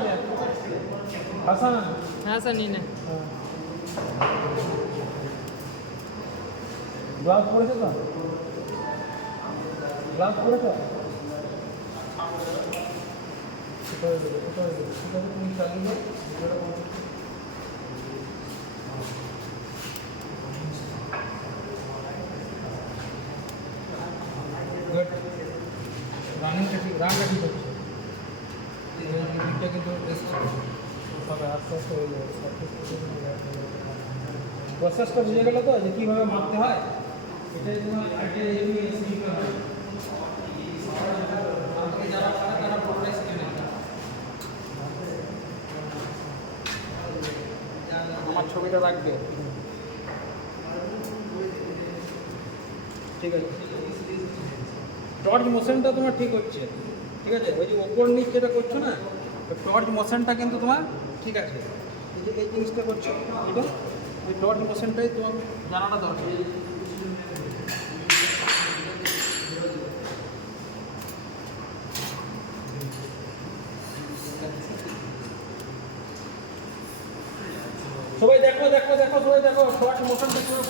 না যারা বসে আছে হাসান হ্যাঁ স্যার নিন গ্লাভস পরেছো তো গ্লাভস পরেছো কোথায় গেলে দিকটা কিন্তু হয়ে যাবে প্রসেসটা বুঝে গেলে তো যে কীভাবে মাপতে হয়? এটাই তোমার আমার ছবিটা রাখবে। ঠিক আছে। টর্চ মোশনটা তোমার ঠিক হচ্ছে। ঠিক আছে? ওই যে ওপর নিচ যেটা করছ না? টর্চ মোশনটা কিন্তু তোমার ঠিক আছে। এই যে এই জিনিসটা করছ এটা এই টর্চ মোশনটাই তোমার জানাটা দরকার। সবাই দেখো দেখো দেখো, সবাই দেখো টর্চ মোশনটা পুরো